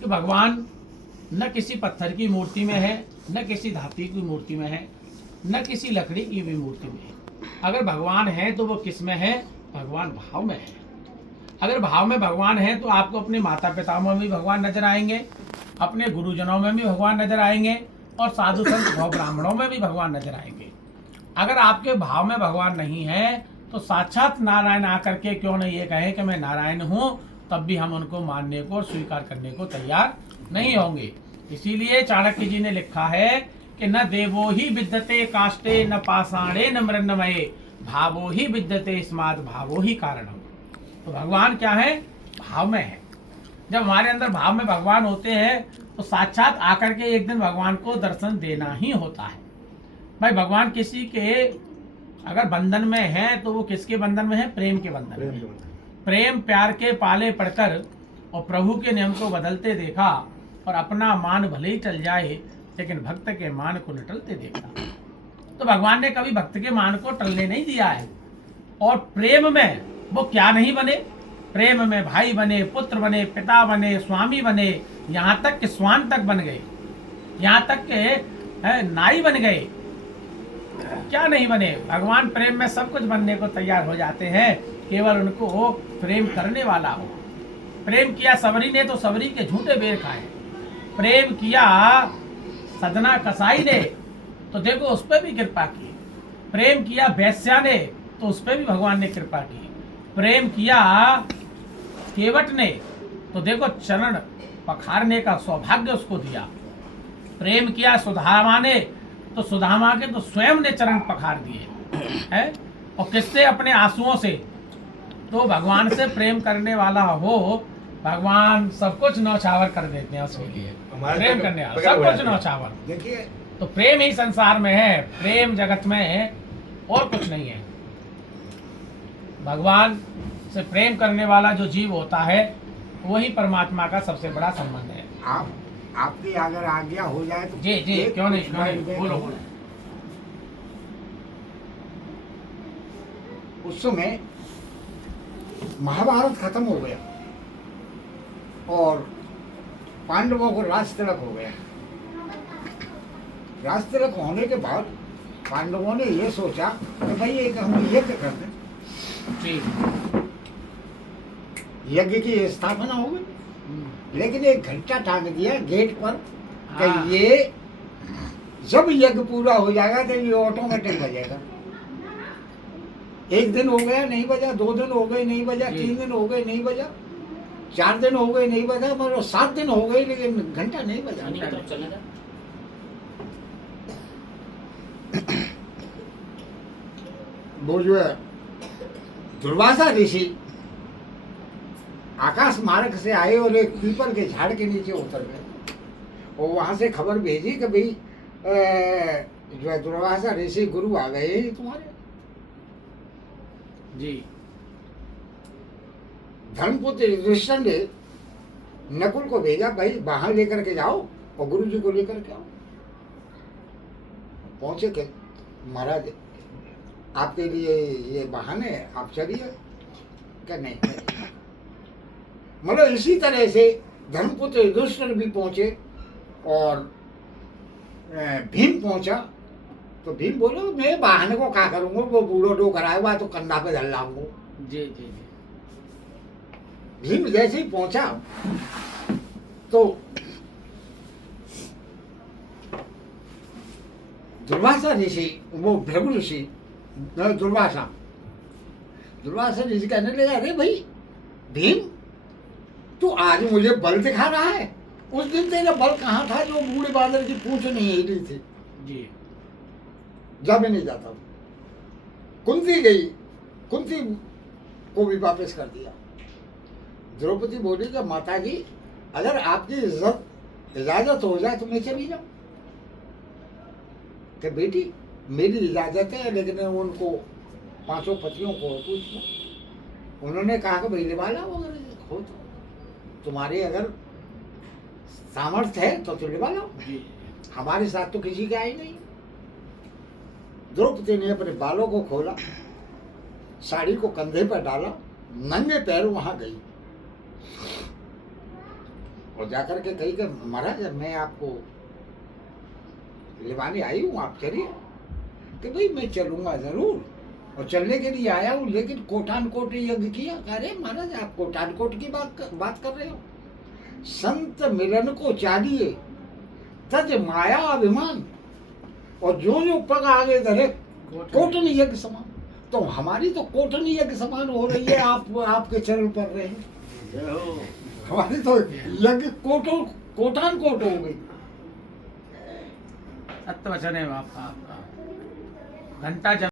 कि भगवान न किसी पत्थर की मूर्ति में है, न किसी धातु की मूर्ति में है, न किसी लकड़ी की भी मूर्ति में है। अगर भगवान है तो वो किस में है? भगवान भाव में है। अगर भाव में भगवान है तो आपको अपने माता पिताओं में भी भगवान नजर आएंगे, अपने गुरुजनों में भी भगवान नजर आएंगे, और साधु संत गौ ब्राह्मणों में भी भगवान नजर आएंगे। अगर आपके भाव में भगवान नहीं है तो साक्षात नारायण आकर के क्यों नहीं ये कहे कि मैं नारायण हूँ, तब भी हम उनको मानने को और स्वीकार करने को तैयार नहीं होंगे। इसीलिए चाणक्य जी ने लिखा है कि न देवो ही विद्यते काष्टे न पाषाणे न मृण्मये भावो ही विद्यते स्माद भावो ही कारणम। तो भगवान क्या है? भाव में है। जब हमारे अंदर भाव में भगवान होते हैं तो साक्षात आकर के एक दिन भगवान को दर्शन देना ही होता है। भाई भगवान किसी के अगर बंधन में है तो वो किसके बंधन में है? प्रेम के बंधन में। प्रेम प्यार के पाले पड़कर और प्रभु के नियम को बदलते देखा, और अपना मान भले ही चल जाए लेकिन भक्त के मान को न टलते देखा। तो भगवान ने कभी भक्त के मान को टलने नहीं दिया है। और प्रेम में वो क्या नहीं बने? प्रेम में भाई बने, पुत्र बने, पिता बने, स्वामी बने, यहाँ तक कि स्वान तक बन गए, यहाँ तक के नाई बन गए। क्या नहीं बने? भगवान प्रेम में सब कुछ बनने को तैयार हो जाते हैं, केवल उनको प्रेम करने वाला हो। प्रेम किया सबरी ने तो सबरी के झूठे बेर खाए। प्रेम किया सदना कसाई ने तो देखो उस पर भी कृपा की। प्रेम किया वैश्या ने तो उस पर भी भगवान ने कृपा की। प्रेम किया केवट ने तो देखो चरण पखारने का सौभाग्य उसको दिया। प्रेम किया सुदामा ने तो सुदामा के तो स्वयं ने चरण पखार दिए है। और किससे? अपने आंसुओं से। तो भगवान से प्रेम करने वाला हो, भगवान सब कुछ नौछावर कर देते हैं उसके लिए। प्रेम करने वाला सब कुछ नौछावर। देखिए तो प्रेम ही संसार में है, प्रेम जगत में है और कुछ नहीं है। भगवान से प्रेम करने वाला जो जीव होता है वही परमात्मा का सबसे बड़ा संबंध है। आपकी अगर आज्ञा हो जाए तो जी जी, क्यों नहीं, बोलो बोलो। उस समय महाभारत खत्म हो गया और पांडवों को राज तिलक हो गया। राज तिलक होने के बाद पांडवों ने ये सोचा कि भाई एक हम यज्ञ कर दें। जी। यज्ञ की स्थापना हो गई, लेकिन एक घंटा टांग दिया गेट पर कि ये जब यज्ञ पूरा हो जाएगा तो ये ऑटोमेटिक बजेगा। एक दिन हो गया नहीं बजा, 2 दिन हो गए नहीं बजा, 3 दिन हो गए नहीं बजा, 4 दिन हो गए नहीं बजा, मतलब 7 दिन हो गए लेकिन घंटा नहीं बजा। वो जो है दुर्वासा ऋषि आकाश मार्ग से आए और एक पीपल के झाड़ के नीचे उतर गए और वहां से खबर भेजी कि भाई जो है दुर्वासा ऋषि गुरु आ गए तुम्हारे। जी। धर्मपुत्र युधिष्ठिर ने नकुल को भेजा, भाई बाहर लेकर के जाओ और गुरु जी को लेकर के आओ। पहुंचे के महाराज आपके लिए ये बहाने, आप चलिए। क्या नहीं, मतलब इसी तरह से धर्मपुत्र युधिष्ठिर भी पहुंचे और भीम पहुंचा। तो भीम बोलो मैं बहाने को क्या करूंगा, वो बूढ़ो डो कराया हुआ तो कंधा पे धर लाऊंगा। जी जी जी। भीम जैसे ही पहुंचा तो दुर्वासा ऋषि, वो भृगु ऋषि, दुर्वासा ऋषि कहने लगा, अरे भाई भीम तू आज मुझे बल दिखा रहा है, उस दिन तेरा बल कहाँ था जो बूढ़े बादल की पूंछ नहीं हिली थी। जी। जब नहीं जाता। कुंती गई, कुंती को भी वापस कर दिया। द्रौपदी बोली कि माता जी अगर आपकी इजाजत हो जाए तो मैं चली जाऊं। कि बेटी मेरी इजाजत है, लेकिन उनको 5 पतियों को पूछ लो। उन्होंने कहा कि भाई लिवाला अगर हो तो तुम्हारे अगर सामर्थ्य है तो लिवा लो, हमारे साथ तो किसी के आई नहीं। द्रौपदी ने अपने बालों को खोला, साड़ी को कंधे पर डाला, नंगे पैर वहां गई और जाकर के कही कि महाराज मैं आपको लिवाने आई हूँ, आप चलिए। कि भाई मैं चलूंगा जरूर, और चलने के लिए आया हूँ, लेकिन कोटान कोट यज्ञ किया। अरे महाराज आप कोटान कोट की बात कर रहे हो? संत मिलन को चाहिए तज माया अभिमान, और जो पग आगे धरे कोटनी यज्ञ समान। तो हमारी तो कोटनी यज्ञ समान हो रही है, आप आपके चरण पर रहे हैं। जय हो। हमारी तो यज्ञ कोटान कोट हो गई। सत्य वचन है आपका। घंटा